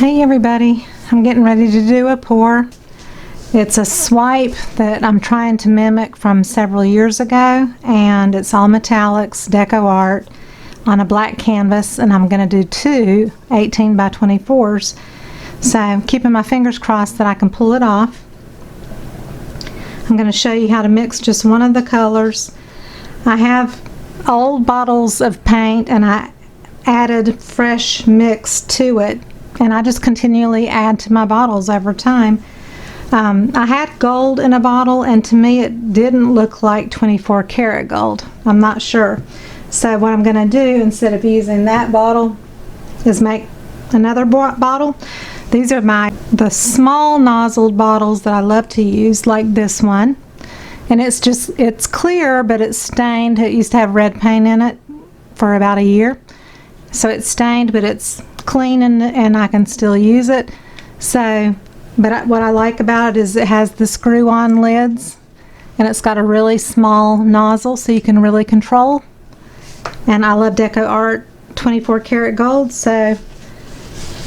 Hey everybody, I'm getting ready to do a pour. It's a swipe that I'm trying to mimic from several years ago, and it's all metallics, DecoArt, on a black canvas, and I'm going to do two 18 by 24s. So I'm keeping my fingers crossed that I can pull it off. I'm going to show you how to mix just one of the colors. I have old bottles of paint and I added fresh mix to it, and I just continually add to my bottles over time. I had gold in a bottle, and to me it didn't look like 24 karat gold. I'm not sure. So what I'm going to do, instead of using that bottle, is make another bottle. These are the small nozzled bottles that I love to use, like this one. And it's clear, but it's stained. It used to have red paint in it for about a year. So it's stained, but it's clean, and I can still use it. So, but what I like about it is it has the screw-on lids, and it's got a really small nozzle so you can really control. And I love DecoArt 24 karat gold, so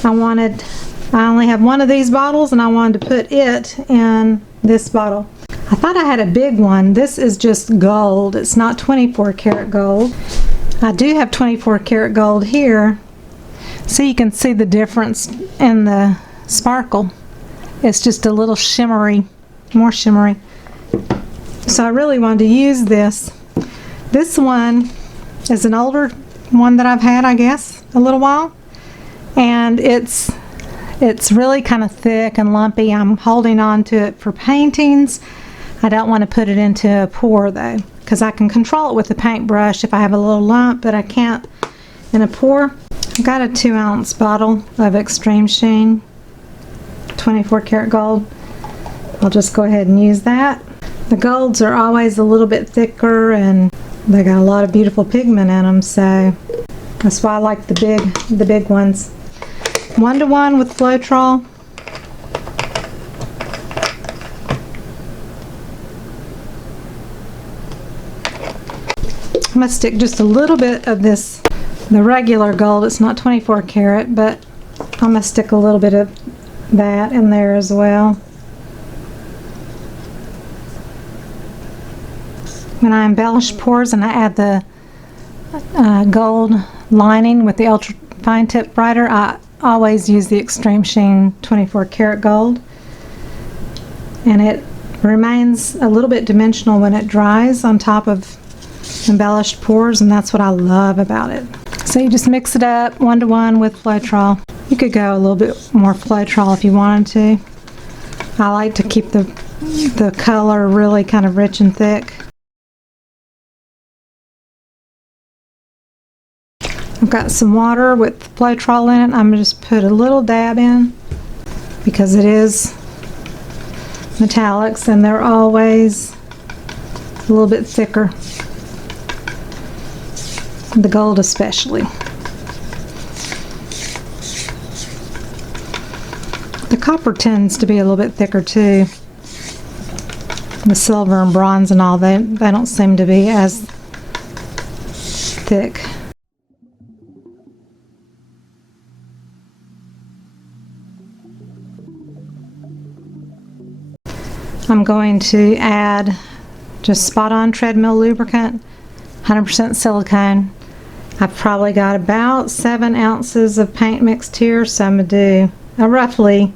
I only have one of these bottles, and I wanted to put it in this bottle. I thought I had a big one. This is just gold. It's not 24 karat gold. I do have 24 karat gold here, so you can see the difference in the sparkle. It's just a little shimmery, more shimmery. So I really wanted to use this. This one is an older one that I've had, I guess, a little while, and it's really kind of thick and lumpy. I'm holding on to it for paintings. I don't want to put it into a pour though, because I can control it with a paintbrush if I have a little lump, but I can't in a pour. I've got a 2-ounce bottle of Extreme Sheen 24 karat gold. I'll just go ahead and use that. The golds are always a little bit thicker, and they got a lot of beautiful pigment in them, so that's why I like the big ones. 1-to-1 with Floetrol. I'm going to stick just a little bit of this, the regular gold. It's not 24 karat, but I'm going to stick a little bit of that in there as well. When I embellish pours and I add the gold lining with the ultra fine tip brighter, I always use the Extreme Sheen 24 karat gold, and it remains a little bit dimensional when it dries on top of embellished pours, and that's what I love about it. So you just mix it up 1-to-1 with Floetrol. You could go a little bit more Floetrol if you wanted to. I like to keep the color really kind of rich and thick. I've got some water with Floetrol in it. I'm going to just put a little dab in because it is metallics, and they're always a little bit thicker. The gold especially. The copper tends to be a little bit thicker too. The silver and bronze and all, they don't seem to be as thick. I'm going to add just spot-on treadmill lubricant, 100% silicone. I've probably got about 7 ounces of paint mixed here, so I'm going to do a roughly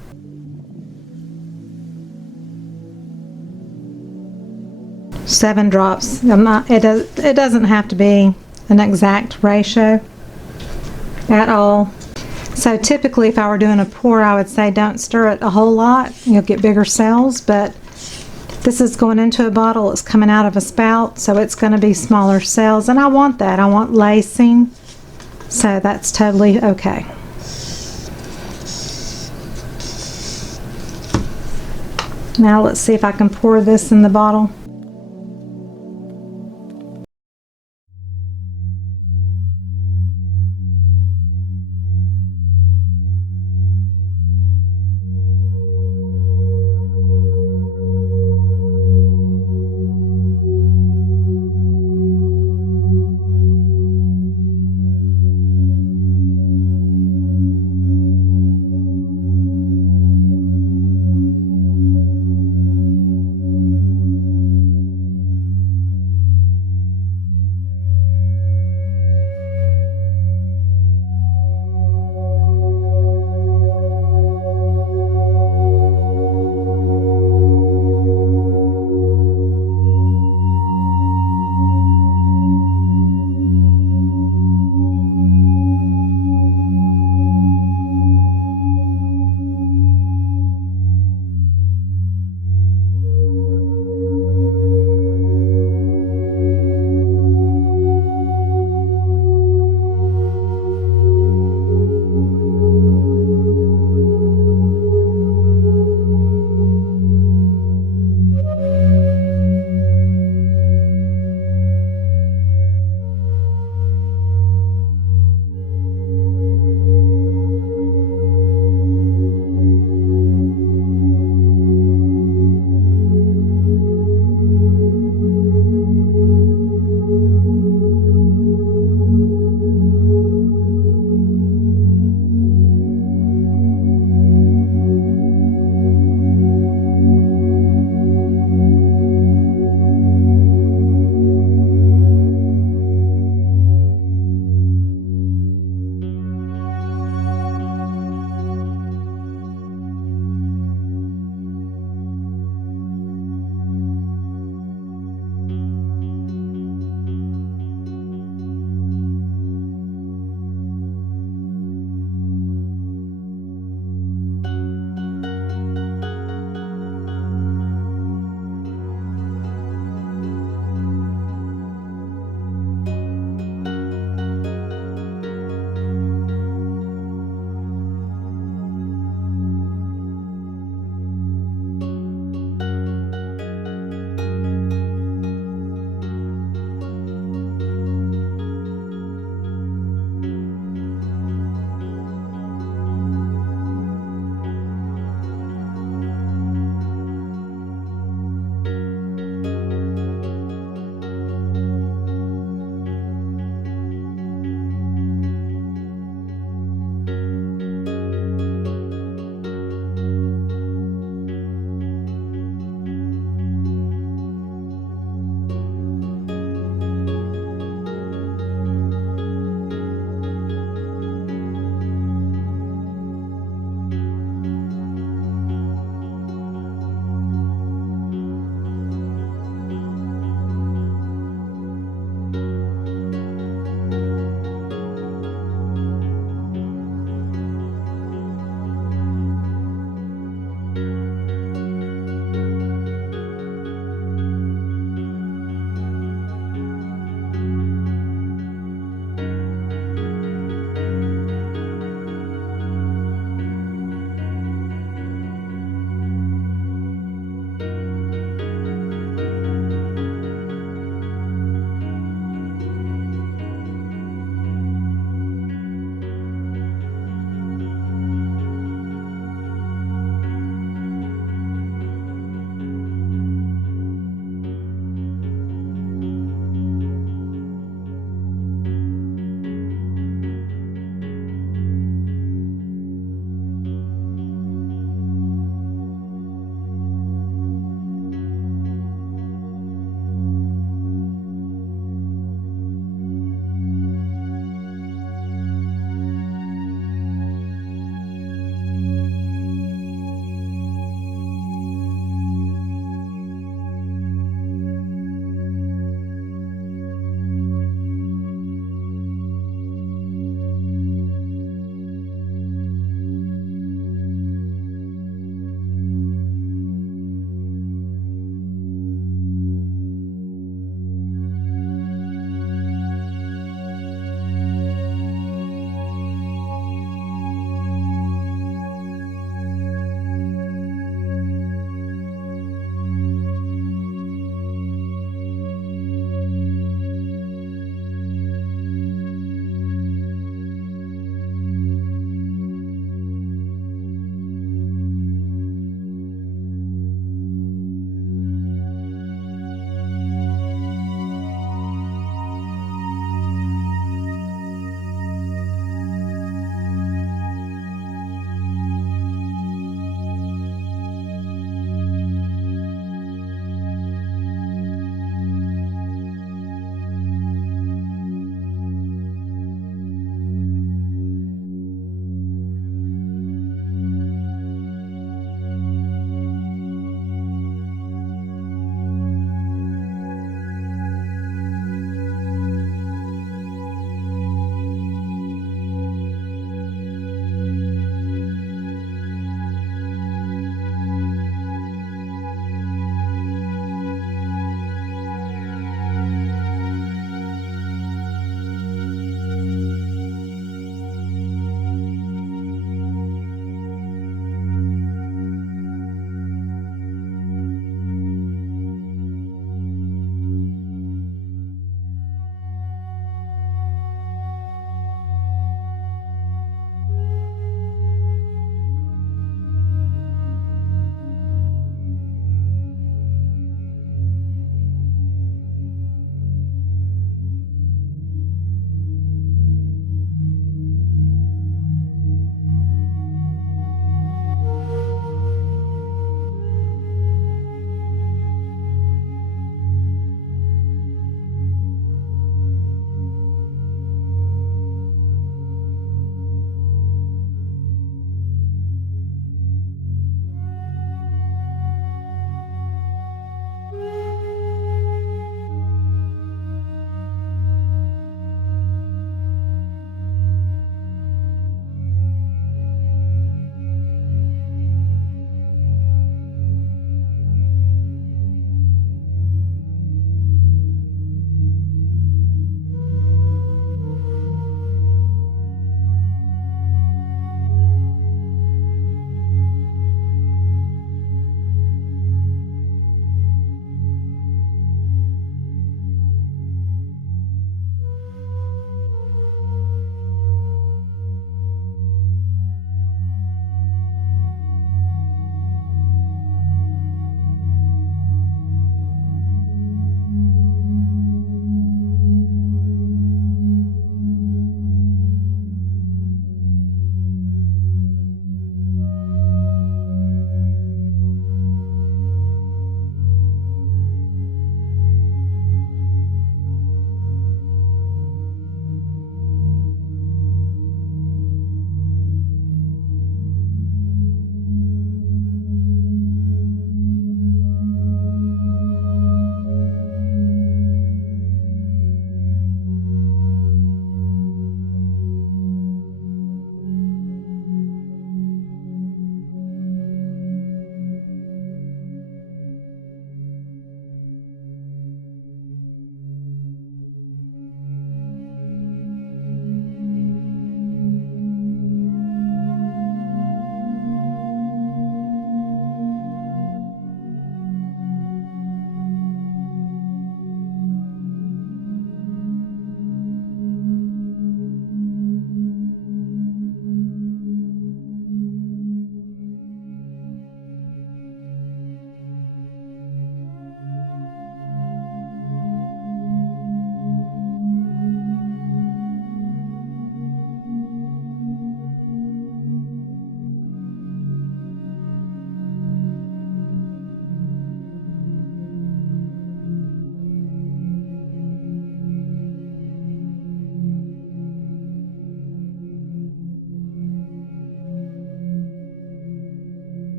seven drops. It doesn't have to be an exact ratio at all. So typically if I were doing a pour, I would say don't stir it a whole lot. You'll get bigger cells, but this is going into a bottle, it's coming out of a spout, so it's going to be smaller cells, and I want that. I want lacing, so that's totally okay. Now let's see if I can pour this in the bottle.